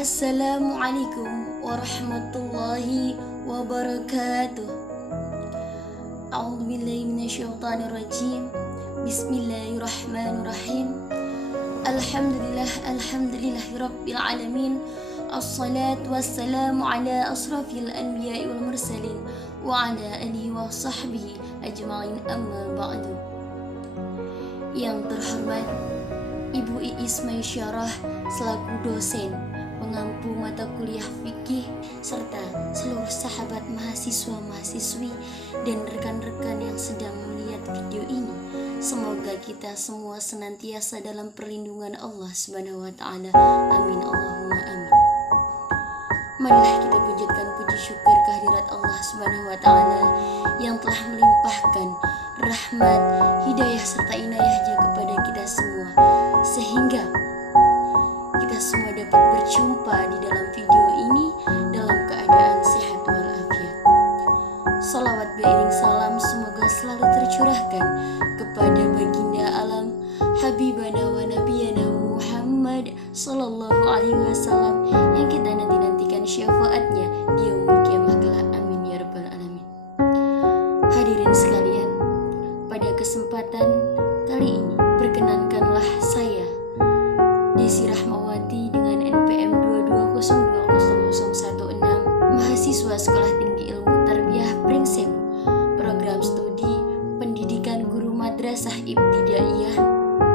Assalamualaikum warahmatullahi wabarakatuh. A'udzu billahi minasyaitonir rajim. Bismillahirrahmanirrahim. Alhamdulillahirabbil alamin. Assalatu wassalamu ala asrafil anbiya'i wal mursalin wa ala alihi wa sahbihi ajma'in, amma ba'du. Yang terhormat Ibu Iis Maisyarah selaku dosen pengampu mata kuliah fikih serta seluruh sahabat mahasiswa-mahasiswi dan rekan-rekan yang sedang melihat video ini, semoga kita semua senantiasa dalam perlindungan Allah Subhanahu wa taala. Amin Allahumma amin. Marilah kita panjatkan puji syukur kehadirat Allah Subhanahu wa taala yang telah melimpahkan rahmat, hidayah serta inayahnya kepada kita semua, sehingga kita semua dapat berjumpa di dalam video ini dalam keadaan sehat walafiat. Salawat beriring salam semoga selalu tercurahkan kepada baginda alam Habibana wa Nabiyana Muhammad Sallallahu Alaihi Wasallam yang kita nanti-nantikan syafaatnya di yaumul qiyamah kelak. Amin ya rabbal alamin. Hadirin sekalian, pada kesempatan kali ini perkenankanlah saya Desi Rahmawati dengan NPM 2202016, mahasiswa Sekolah Tinggi Ilmu Tarbiyah Pringsewu, program studi pendidikan guru madrasah ibtidaiyah,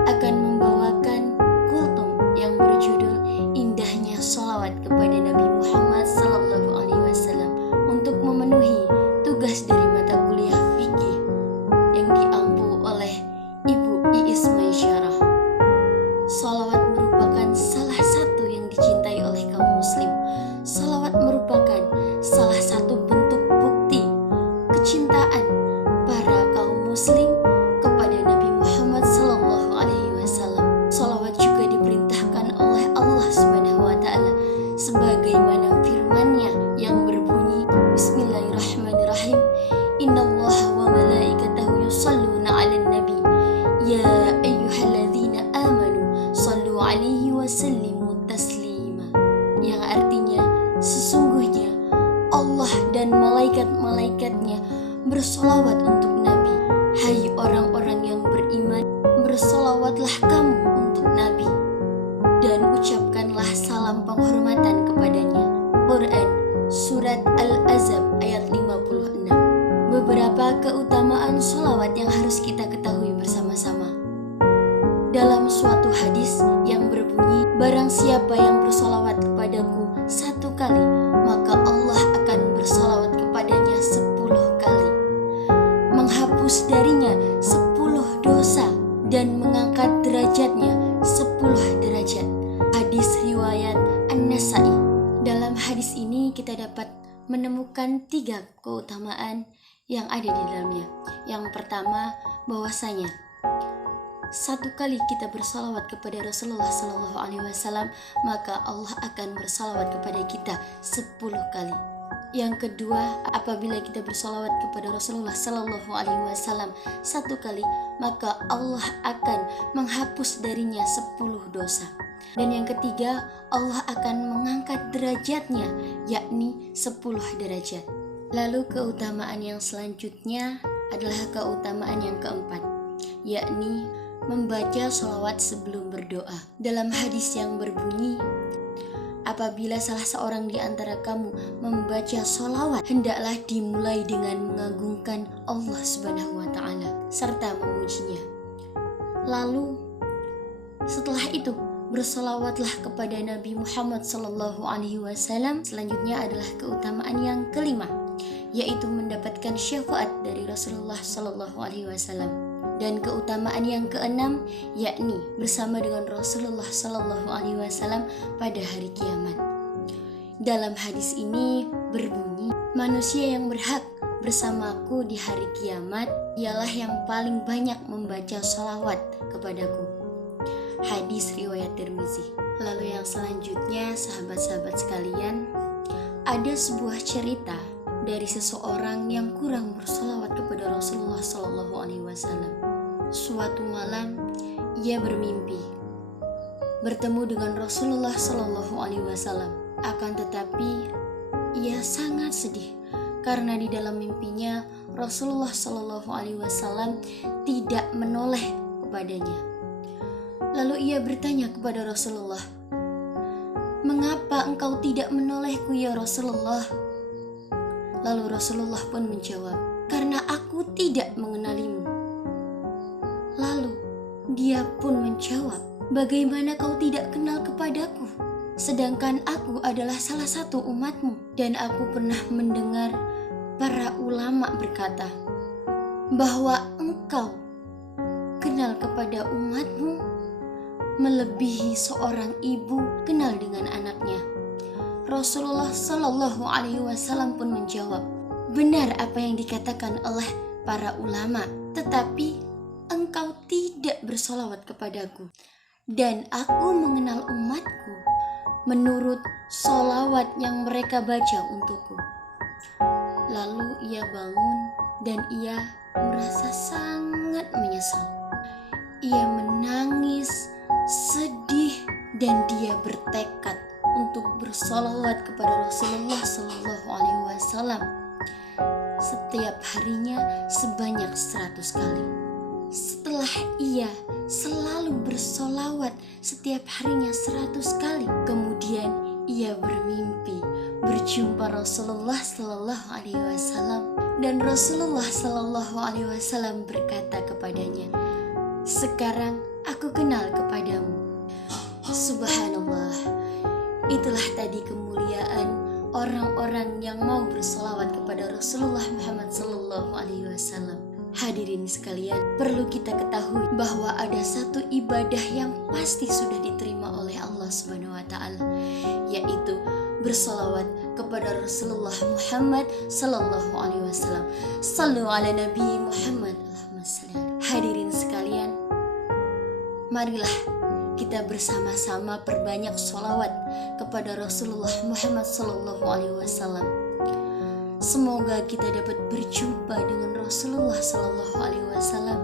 akan membawakan kultum yang berjudul Indahnya Sholawat kepada Nabi Muhammad Sallallahu Alaihi Wasallam untuk memenuhi tugas dari mata kuliah fikih yang diampu oleh Ibu Iis Maisyarah. Sholawat merupakan salah satu yang dicintai oleh kaum muslim. Sholawat merupakan salah satu bentuk bukti kecintaan para kaum muslim kepada Nabi Muhammad Sallallahu Alaihi Wasallam. Sholawat juga diperintahkan oleh Allah Subhanahu wa taala sebagaimana firman-Nya yang berbunyi, Bismillahirrahmanirrahim. Innallaha wa malaikatahu yusholluna 'alan nabi ya ayyuhalladzina amanu shallu 'alaihi wa sallimu taslima, yang artinya sesungguhnya Allah dan malaikat-malaikatnya bersolawat untuk Nabi. Hai orang-orang yang beriman, bersolawatlah kamu untuk Nabi dan ucapkanlah salam penghormatan kepadanya. Quran Surat Al-Ahzab ayat 56. Beberapa keutamaan sholawat yang harus kita ketahui bersama-sama. Dalam suatu hadis yang berbunyi, barang siapa yang bersolawat kepadaku 1 kali, maka Allah akan bersolawat kepadanya 10 kali, menghapus darinya 10 dosa dan mengangkat derajatnya 10 derajat. Hadis riwayat An-Nasa'i. Dalam hadis ini kita dapat menemukan 3 keutamaan yang ada di dalamnya. Yang pertama, bahwasanya 1 kali kita bersalawat kepada Rasulullah Sallallahu Alaihi Wasallam, maka Allah akan bersalawat kepada kita 10 kali. Yang kedua, apabila kita bersalawat kepada Rasulullah Sallallahu Alaihi Wasallam 1 kali, maka Allah akan menghapus darinya 10 dosa. Dan yang ketiga, Allah akan mengangkat derajatnya, yakni 10 derajat. Lalu keutamaan yang selanjutnya adalah keutamaan yang keempat, yakni membaca sholawat sebelum berdoa. Dalam hadis yang berbunyi, apabila salah seorang di antara kamu membaca sholawat, hendaklah dimulai dengan mengagungkan Allah Subhanahu wa taala serta memujinya. Lalu setelah itu bersolawatlah kepada Nabi Muhammad Sallallahu Alaihi Wasallam. Selanjutnya adalah keutamaan yang kelima, yaitu mendapatkan syafaat dari Rasulullah Sallallahu Alaihi Wasallam. Dan keutamaan yang keenam, yakni bersama dengan Rasulullah Sallallahu Alaihi Wasallam pada hari kiamat. Dalam hadis ini berbunyi, manusia yang berhak bersamaku di hari kiamat ialah yang paling banyak membaca sholawat kepadaku. Hadis riwayat Tirmizi. Lalu yang selanjutnya, sahabat-sahabat sekalian, ada sebuah cerita dari seseorang yang kurang bersolawat kepada Rasulullah Sallallahu Alaihi Wasallam. Suatu malam ia bermimpi bertemu dengan Rasulullah Shallallahu Alaihi Wasallam. Akan tetapi ia sangat sedih karena di dalam mimpinya Rasulullah Shallallahu Alaihi Wasallam tidak menoleh kepadanya. Lalu ia bertanya kepada Rasulullah, "Mengapa engkau tidak menolehku ya Rasulullah?" Lalu Rasulullah pun menjawab, "Karena aku tidak mengenalimu." Lalu dia pun menjawab, "Bagaimana kau tidak kenal kepadaku? Sedangkan aku adalah salah satu umatmu." Dan aku pernah mendengar para ulama berkata bahwa engkau kenal kepada umatmu melebihi seorang ibu kenal dengan anaknya. Rasulullah Shallallahu Alaihi Wasallam pun menjawab, "Benar apa yang dikatakan oleh para ulama, tetapi engkau tidak bersolawat kepadaku, dan aku mengenal umatku menurut solawat yang mereka baca untukku." Lalu ia bangun dan ia merasa sangat menyesal. Ia menangis, sedih, dan dia bertekad untuk bersolawat kepada Rasulullah Shallallahu Alaihi Wasallam setiap harinya sebanyak 100 kali. Setelah ia selalu bersolawat setiap harinya 100 kali, kemudian ia bermimpi berjumpa Rasulullah Shallallahu Alaihi Wasallam, dan Rasulullah Shallallahu Alaihi Wasallam berkata kepadanya, "Sekarang aku kenal kepadamu." Subhanallah, itulah tadi kemuliaan orang-orang yang mau bersolawat kepada Rasulullah Muhammad Sallallahu Alaihi Wasallam. Hadirin sekalian, perlu kita ketahui bahwa ada satu ibadah yang pasti sudah diterima oleh Allah Subhanahu wa Ta'ala, yaitu bersolawat kepada Rasulullah Muhammad Sallallahu Alaihi Wasallam. Sallu ala Nabi Muhammad. Allahumma salli. Hadirin sekalian, marilah kita bersama-sama perbanyak sholawat kepada Rasulullah Muhammad Sallallahu Alaihi Wasallam. Semoga kita dapat berjumpa dengan Rasulullah Sallallahu Alaihi Wasallam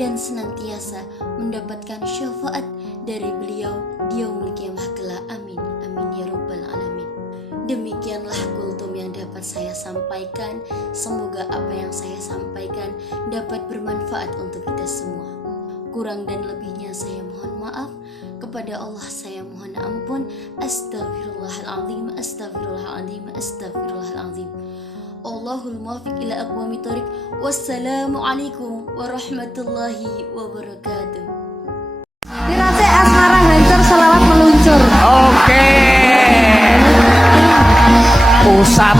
dan senantiasa mendapatkan syafaat dari beliau di yaumul qiyamah kelak. Amin, amin ya rabbal alamin. Demikianlah kultum yang dapat saya sampaikan. Semoga apa yang saya sampaikan dapat bermanfaat untuk kita semua. Kurang dan lebihnya saya mohon maaf. Kepada Allah saya mohon ampun. Astaghfirullahaladzim, astaghfirullahaladzim, astaghfirullahaladzim. Allahul muwaffiq ila aqwamit thoriq. Wassalamualaikum warahmatullahi wabarakatuh. Dirase asmara hancur, selawat meluncur. Oke. Pusat